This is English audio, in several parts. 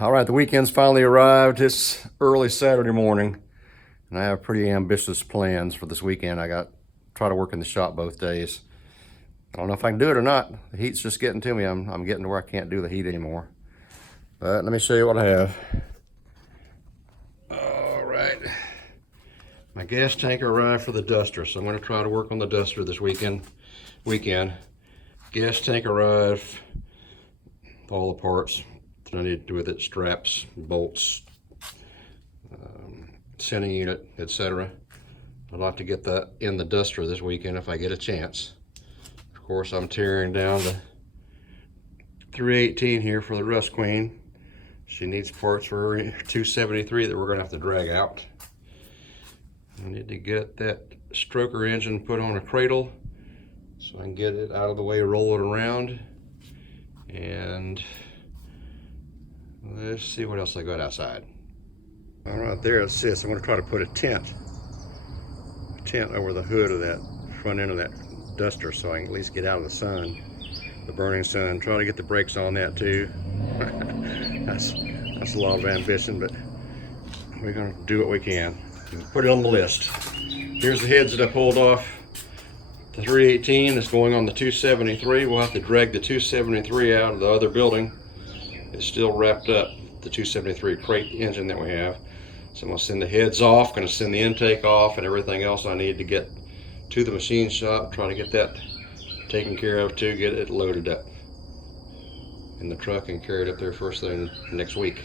All right, the weekend's finally arrived. It's early Saturday morning, and I have pretty ambitious plans for this weekend. I got to try to work in the shop both days. I don't know if I can do it or not. The heat's just getting to me. I'm getting to where I can't do the heat anymore. But let me show you what I have. All right. My gas tank arrived for the duster, so I'm going to try to work on the duster this weekend. Gas tank arrived, all the parts that I need to do with it, straps, bolts, sending unit, etc. I'd like to get that in the duster this weekend if I get a chance. Of course, I'm tearing down the 318 here for the Rust Queen. She needs parts for her 273 that we're going to have to drag out. I need to get that stroker engine put on a cradle so I can get it out of the way, roll it around. And let's see what else I got outside. All right, there it sits. I'm going to try to put a tent over the hood of that front end of that duster so I can at least get out of the sun, the burning sun. Try to get the brakes on that too. that's a lot of ambition, but we're going to do what we can. Put it on the list. Here's the heads that I pulled off the 318. It's going on the 273. We'll have to drag the 273 out of the other building. It's still wrapped up, the 273 crate engine that we have. So I'm going to send the heads off, going to send the intake off, and everything else I need to get to the machine shop, try to get that taken care of too, get it loaded up in the truck and carry it up there first thing next week.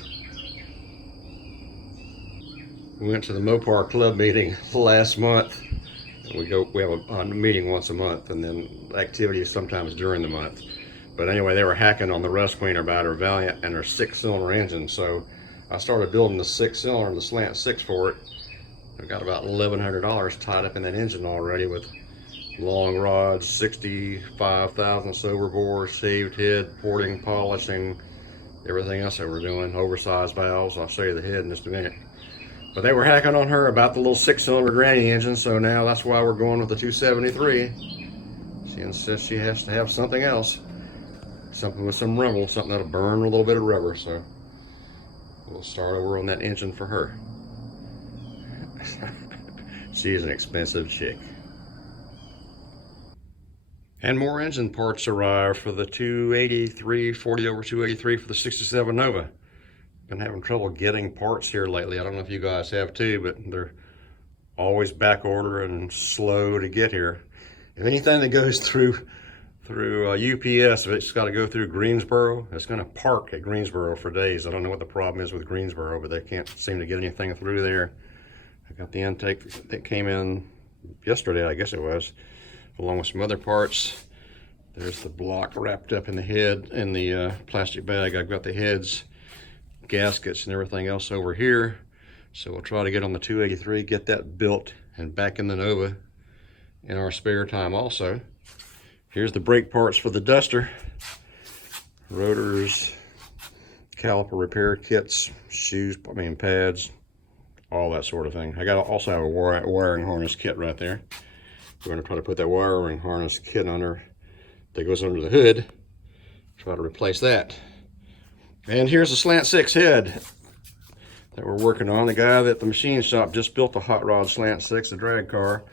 We went to the Mopar Club meeting last month. We have a meeting once a month, and then activities sometimes during the month. But anyway, they were hacking on the Rust Queen about her Valiant and her 6-cylinder engine. So I started building the 6-cylinder, the Slant 6 for it. I've got about $1,100 tied up in that engine already with long rods, 65 thousandths overbore, shaved head, porting, polishing, everything else that we're doing, oversized valves. I'll show you the head in just a minute. But they were hacking on her about the little 6-cylinder granny engine, so now that's why we're going with the 273. She insists she has to have something else. Something with some rumble, something that'll burn a little bit of rubber, so we'll start over on that engine for her. She's an expensive chick. And more engine parts arrived for the 283, 40 over 283 for the 67 Nova. Been having trouble getting parts here lately. I don't know if you guys have too, but they're always back order and slow to get here. If anything that goes through UPS, if it's got to go through Greensboro, it's going to park at Greensboro for days. I don't know what the problem is with Greensboro, but they can't seem to get anything through there. I got the intake that came in yesterday, I guess it was, along with some other parts. There's the block wrapped up in the head in the plastic bag. I've got the heads, gaskets, and everything else over here. So we'll try to get on the 283, get that built and back in the Nova in our spare time also. Here's the brake parts for the duster. Rotors, caliper repair kits, shoes, pads, all that sort of thing. I also have a wiring harness kit right there. We're going to try to put that wiring harness kit under that goes under the hood. Try to replace that. And here's the Slant 6 head that we're working on. The guy at the machine shop just built a hot rod Slant 6, a drag car.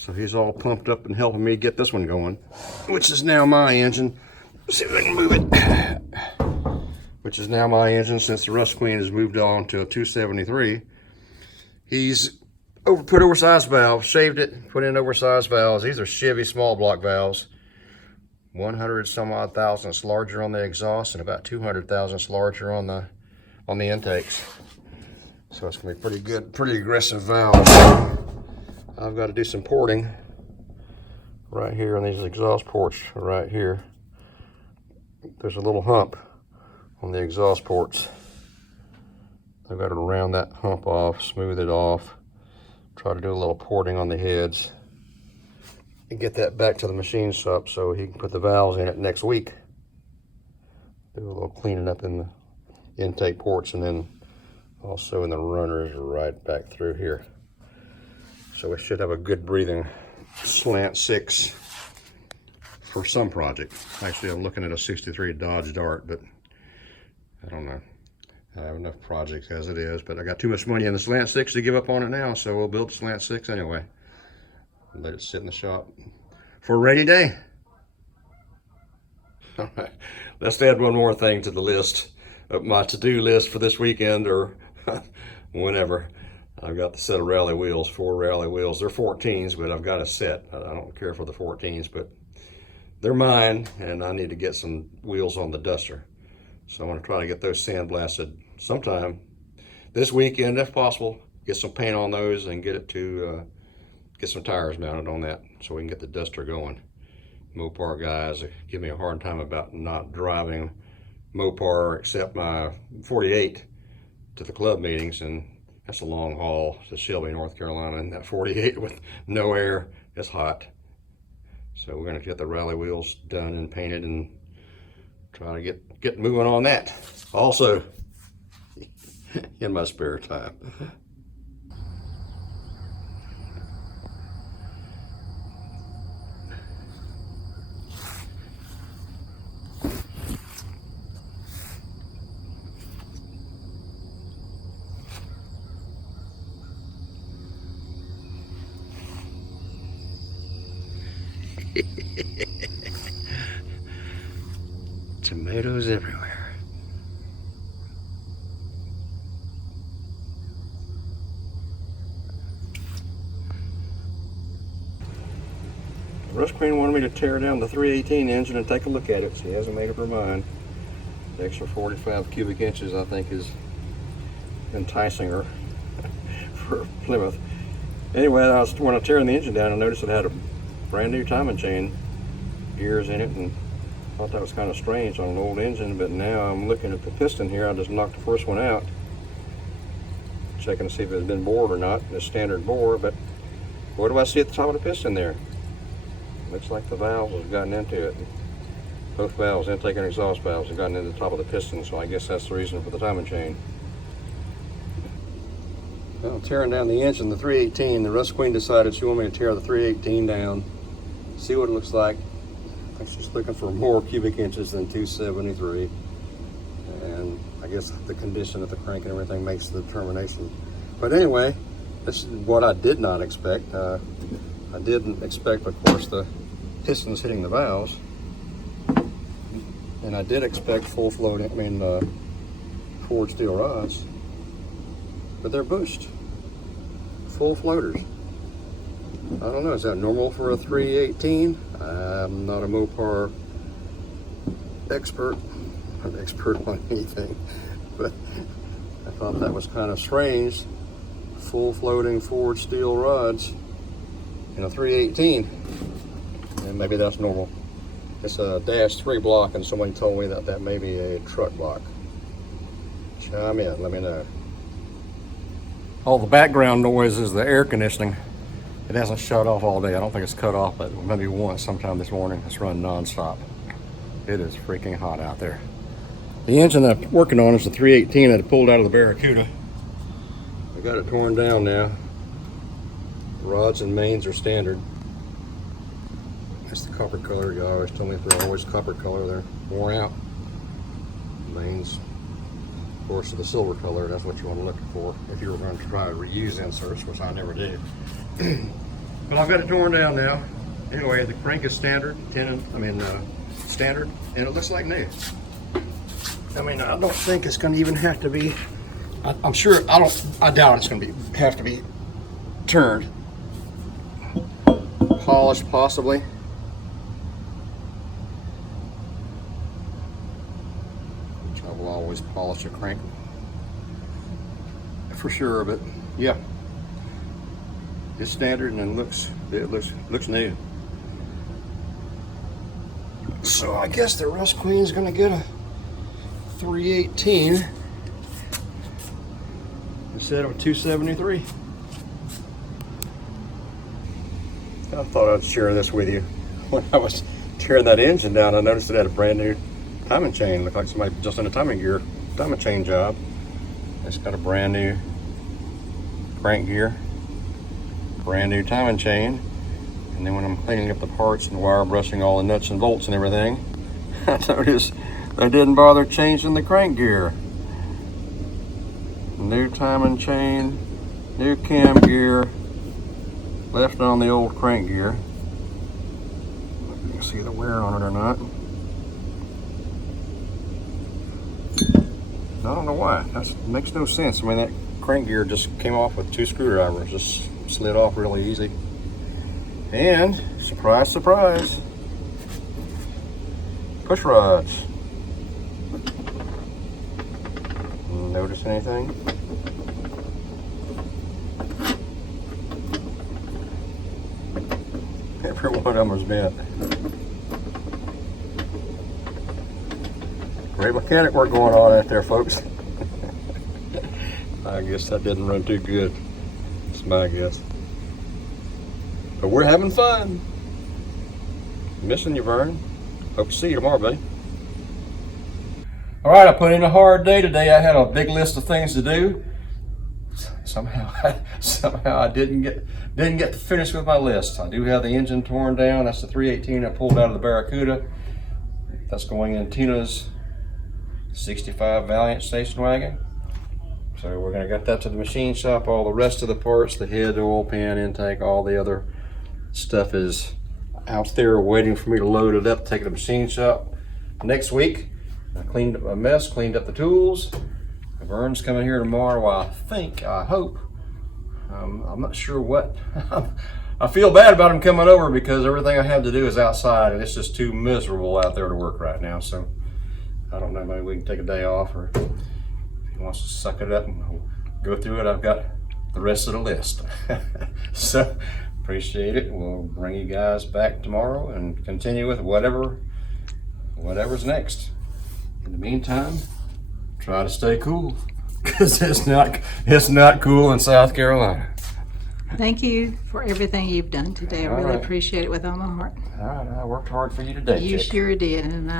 So he's all pumped up and helping me get this one going, which is now my engine. Let's see if I can move it. Which is now my engine since the Rust Queen has moved on to a 273. He's put oversized valves, shaved it, put in oversized valves. These are Chevy small block valves. 100 some odd thousandths larger on the exhaust and about 200 thousandths larger on the intakes. So it's gonna be pretty good, pretty aggressive valves. I've got to do some porting right here on these exhaust ports right here. There's a little hump on the exhaust ports. I've got to round that hump off, smooth it off, try to do a little porting on the heads and get that back to the machine shop so he can put the valves in it next week. Do a little cleaning up in the intake ports and then also in the runners right back through here. So we should have a good breathing Slant 6 for some project. Actually, I'm looking at a 63 Dodge Dart, but I don't know. I have enough projects as it is, but I got too much money in the Slant 6 to give up on it now, so we'll build the Slant 6 anyway. Let it sit in the shop for a rainy day. All right, let's add one more thing to the list of my to-do list for this weekend or whenever. I've got the set of rally wheels, 4 rally wheels. They're 14s, but I've got a set. I don't care for the 14s, but they're mine, and I need to get some wheels on the Duster. So I'm going to try to get those sandblasted sometime this weekend, if possible. Get some paint on those and get it to get some tires mounted on that so we can get the Duster going. Mopar guys give me a hard time about not driving Mopar except my 48 to the club meetings, and that's a long haul to Shelby, North Carolina, and that 48 with no air, it's hot. So we're going to get the rally wheels done and painted and try to get moving on that. Also, in my spare time. Tomatoes everywhere. Russ Queen wanted me to tear down the 318 engine and take a look at it. She hasn't made up her mind. The extra 45 cubic inches, I think, is enticing her for Plymouth. Anyway, when I tearing the engine down, I noticed it had a brand new timing chain gears in it, and thought that was kind of strange on an old engine. But now I'm looking at the piston here. I just knocked the first one out, checking to see if it had been bored or not. It's standard bore, but what do I see at the top of the piston there? Looks like the valves have gotten into it. Both valves, intake and exhaust valves, have gotten into the top of the piston, so I guess that's the reason for the timing chain. Well, tearing down the engine, the 318, the Russ Queen decided she wanted me to tear the 318 down, see what it looks like. I think she's looking for more cubic inches than 273. And I guess the condition of the crank and everything makes the determination. But anyway, this is what I did not expect. I didn't expect, of course, the pistons hitting the valves. And I did expect full floating, forged steel rods. But they're bushed. Full floaters. I don't know, is that normal for a 318? I'm not a Mopar expert. I'm an expert on anything. But I thought that was kind of strange. Full floating forged steel rods in a 318. And maybe that's normal. It's a -3 block, and someone told me that that may be a truck block. Chime in, let me know. All the background noise is the air conditioning. It hasn't shut off all day. I don't think it's cut off, but maybe once sometime this morning. It's run non-stop. It is freaking hot out there. The engine I'm working on is the 318 that I pulled out of the Barracuda. I got it torn down now. Rods and mains are standard. That's the copper color. You always told me they're always copper color. They're worn out. Mains, of course, are the silver color. That's what you want to look for if you were going to try to reuse inserts, which I never do. But I've got it torn down now. Anyway, the crank is standard, standard, and it looks like new. I don't think it's going to even have to be. I'm sure. I doubt it's going to have to be turned, polished, possibly. Which I will always polish a crank for sure. But yeah. It's standard and it looks new. So I guess the Russ Queen's gonna get a 318 instead of a 273. I thought I'd share this with you. When I was tearing that engine down, I noticed it had a brand new timing chain. Looked like somebody just in a timing chain job. It's got a brand new crank gear. Brand new timing chain, and then when I'm cleaning up the parts and wire brushing all the nuts and bolts and everything, I noticed they didn't bother changing the crank gear. New timing chain, new cam gear, left on the old crank gear. You can see the wear on it or not. I don't know why. That makes no sense. I mean, that crank gear just came off with 2 screwdrivers. Just slid off really easy. And, surprise, surprise, push rods. Notice anything? Every one of them was bent. Great mechanic work going on out there, folks. I guess that didn't run too good. That's my guess. But we're having fun. Missing you, Vern. Hope to see you tomorrow, buddy. All right, I put in a hard day today. I had a big list of things to do. Somehow I didn't get to finish with my list. I do have the engine torn down. That's the 318 I pulled out of the Barracuda. That's going in Tina's 65 Valiant station wagon. So we're gonna get that to the machine shop. All the rest of the parts, the head, the oil pan, intake, all the other stuff is out there waiting for me to load it up, take it to the machine shop next week. I cleaned up my mess, cleaned up the tools. Vern's coming here tomorrow, I hope. I'm not sure what. I feel bad about him coming over because everything I have to do is outside and it's just too miserable out there to work right now. So I don't know, maybe we can take a day off, or if he wants to suck it up and we'll go through it. I've got the rest of the list. So appreciate it. We'll bring you guys back tomorrow and continue with whatever's next. In the meantime, try to stay cool, because it's not cool in South Carolina. Thank you for everything you've done today. I really appreciate it with all my heart. All right, I worked hard for you today, You chick. sure did, and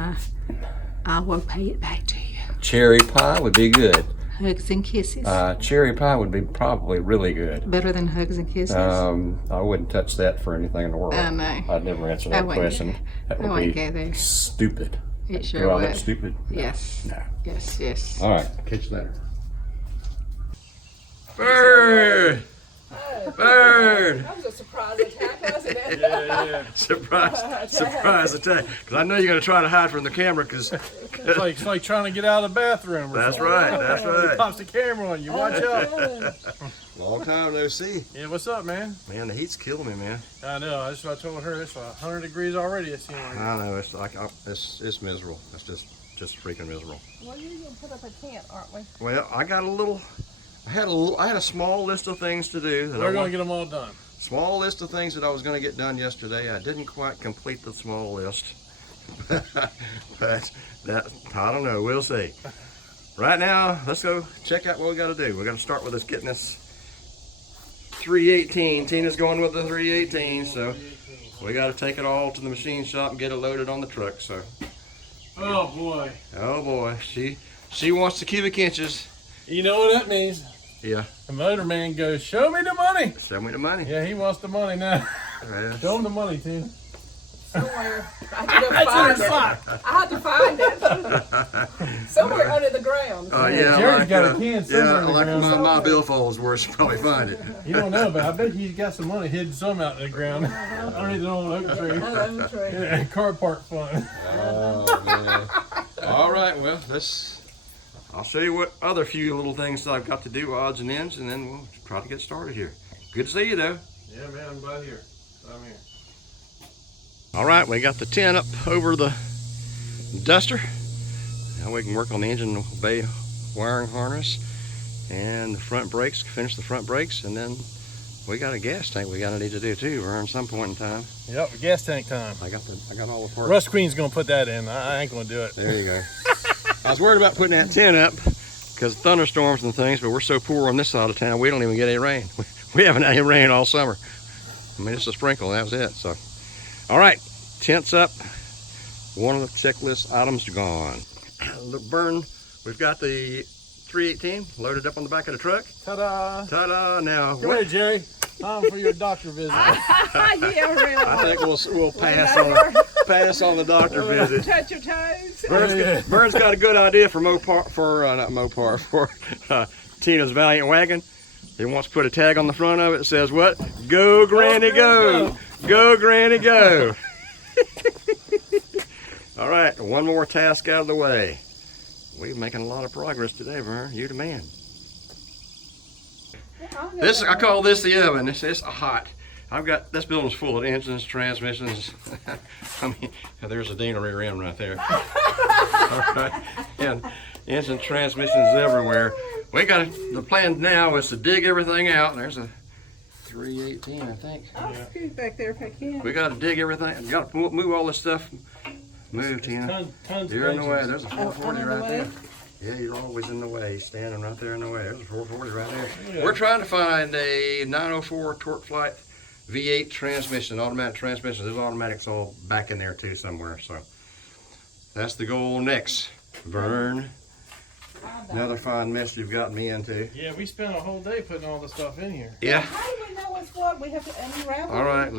I will pay it back to you. Cherry pie would be good. Hugs and kisses. Cherry pie would be probably really good. Better than hugs and kisses. I wouldn't touch that for anything in the world. I know. I'd never answer that question. That would be go there. stupid. It sure Do I would. look stupid? Yes. No. Yes. All right, catch you later. Bird! Bird! That was a surprise attack, wasn't it? Yeah. Surprise attack. Because I know you're going to try to hide from the camera because... It's like trying to get out of the bathroom. Or That's something. right. He pops the camera on you. Watch out. Long time no see. Yeah, what's up, man? Man, the heat's killing me, man. I know. That's what I told her. It's 100 degrees already. It seems like. I know. It's like it's miserable. It's just freaking miserable. Well, you're going to put up a tent, aren't we? Well, I had a small list of things to do. We're going to get them all done. Small list of things that I was going to get done yesterday. I didn't quite complete the small list. But that, I don't know, we'll see. Right now, let's go check out what we got to do. We're going to start with getting this 318. Tina's going with the 318, so we got to take it all to the machine shop and get it loaded on the truck. So, Oh boy. She wants the cubic inches. You know what that means? Yeah. The motor man goes, "Show me the money." Show me the money. Yeah, he wants the money now. Yeah. Show him the money, Tina. Somewhere. I had to go find it. I had to find it. Somewhere under the ground. Yeah, Jerry's like, got a can somewhere in the like ground. my billfold is where she probably find it. You don't know, but I bet he's got some money hidden some out in the ground underneath an old oak tree. Yeah, car park fund. Oh man. All right, well, I'll show you what other few little things that I've got to do, odds and ends, and then we'll try to get started here. Good to see you, though. Yeah, man, I'm glad here. I'm here. All right, we got the tent up over the duster. Now we can work on the engine bay wiring harness and the front brakes, finish the front brakes, and then we got a gas tank we gotta need to do too, or at some point in time. Yep, gas tank time. I got all the parts. Russ Queen's gonna put that in. I ain't gonna do it. There you go. I was worried about putting that tent up because of thunderstorms and things, but we're so poor on this side of town, we don't even get any rain. We haven't had any rain all summer. I mean, it's a sprinkle, that was it. So, all right, tent's up. One of the checklist items gone. Look, Burn, we've got the 318 loaded up on the back of the truck. Ta-da! Ta-da! Now, Come here, Jerry. Time for your doctor visit. Yeah, really. I think we'll pass on the doctor visit. Touch your toes. Vern's got a good idea for Tina's Valiant wagon. He wants to put a tag on the front of it that says what? Go Granny go! Go Granny go! All right, one more task out of the way. We're making a lot of progress today, Vern. You the man. This, I call this the oven. It's hot. I've got, this building's full of engines, transmissions. I mean, there's a Dina rear end right there. All right, and engine transmissions everywhere. We got the plan now is to dig everything out. There's a 318, I think. I'll scoot back there if I can. We got to dig everything. We got to move all this stuff. Move, Tina. Tons You're of in the way. engines. There's a 440 I'm in the right way? there. Yeah, you're always in the way. You're standing right there in the way. There's a 440 right there. Yeah. We're trying to find a 904 Torque Flight V8 transmission, automatic transmission. There's automatics all back in there too somewhere. So that's the goal next. Vern, another fine mess you've got me into. Yeah, we spent a whole day putting all the stuff in here. Yeah. How do we know what's what? We have to unravel. All right,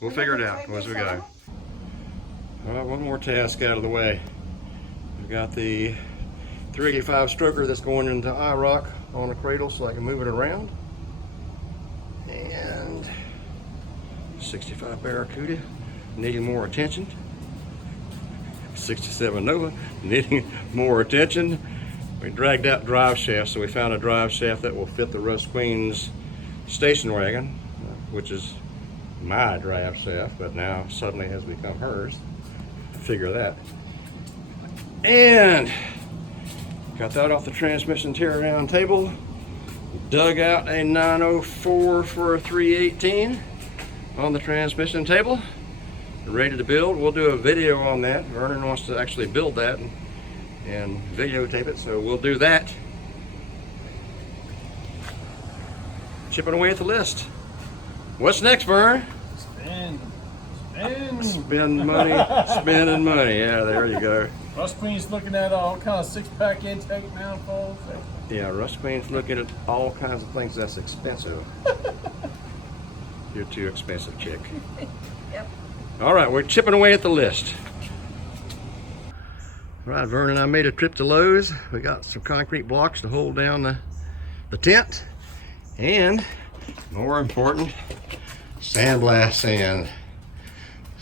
we'll figure it out as we go. All right, one more task out of the way. We've got the 385 stroker that's going into IROC on the cradle so I can move it around. And 65 Barracuda needing more attention. 67 Nova needing more attention. We dragged out drive shafts, so we found a drive shaft that will fit the Russ Queen's station wagon, which is my drive shaft, but now suddenly has become hers. Figure that. And got that off the transmission teardown table. Dug out a 904 for a 318 on the transmission table. Ready to build. We'll do a video on that. Vernon wants to actually build that and videotape it, so we'll do that. Chipping away at the list. What's next, Vern? Spend money, spending money. Yeah, there you go. Russ Queen's looking at all kind of six-pack intake manifolds. Yeah, Russ Queen's looking at all kinds of things that's expensive. You're too expensive, chick. Yep. All right, we're chipping away at the list. All right, Vern and I made a trip to Lowe's. We got some concrete blocks to hold down the tent. And, more important, sandblast sand.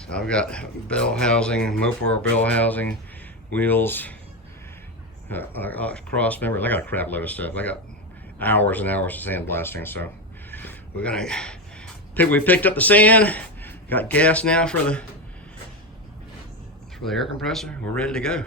So I've got bell housing, Mopar bell housing, wheels, cross members. I got a crap load of stuff. I got hours and hours of sandblasting. So we're gonna we picked up the sand, got gas now for the air compressor. We're ready to go.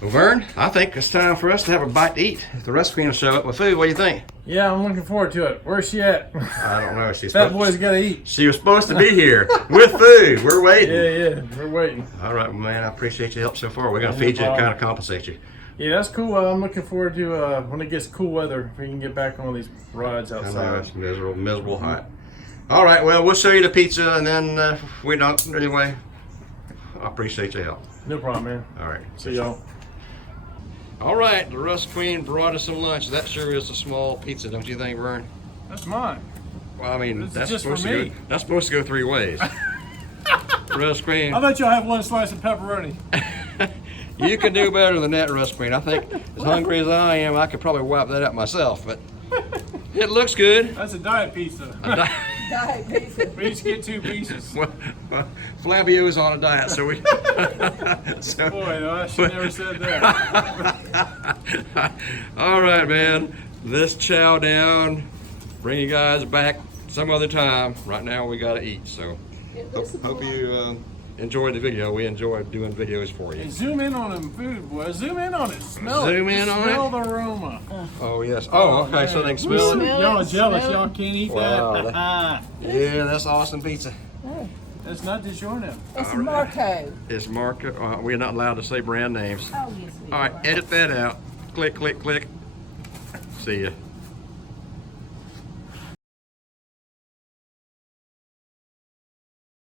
Well, Vern, I think it's time for us to have a bite to eat. If the rest queen will show up with food, what do you think? Yeah, I'm looking forward to it. Where's she at? I don't know. That boy's got to eat. She was supposed to be here with food. We're waiting. Yeah, we're waiting. All right, man. I appreciate your help so far. We're gonna feed you and kind of compensate you. Yeah, that's cool. I'm looking forward to when it gets cool weather, we can get back on these rides I know outside. it's miserable hot. All right, well, we'll show you the pizza, and then if we don't anyway. I appreciate your help. No problem, man. All right. See y'all. All right, the Russ Queen brought us some lunch. That sure is a small pizza, don't you think, Vern? That's mine. Well, I mean, This is that's just supposed for to me. go. That's supposed to go three ways. Russ Queen. I bet y'all have one slice of pepperoni. You can do better than that, Russ Queen. I think, as hungry as I am, I could probably wipe that out myself. But it looks good. That's a diet pizza. Diet pizza. We each get 2 pieces. Well, Flavio's on a diet, so we. So, Boy, no, I should never said that. all right, man. Let's chow down. Bring you guys back some other time. Right now, we gotta eat. So, hope you enjoyed the video. We enjoyed doing videos for you. Hey, zoom in on them food, boy. Zoom in on it. Smell it. Zoom in on Smell it? the aroma. Oh yes. Oh, okay. So they can smell it. Smell Y'all are it, jealous. smell it. Y'all can't eat Wow, that. Yeah, that's awesome pizza. That's not DiGiorno. It's All right. Marco. It's Marco. We're not allowed to say brand names. Oh, yes, we All right, are. edit that out. Click, click, click. See ya.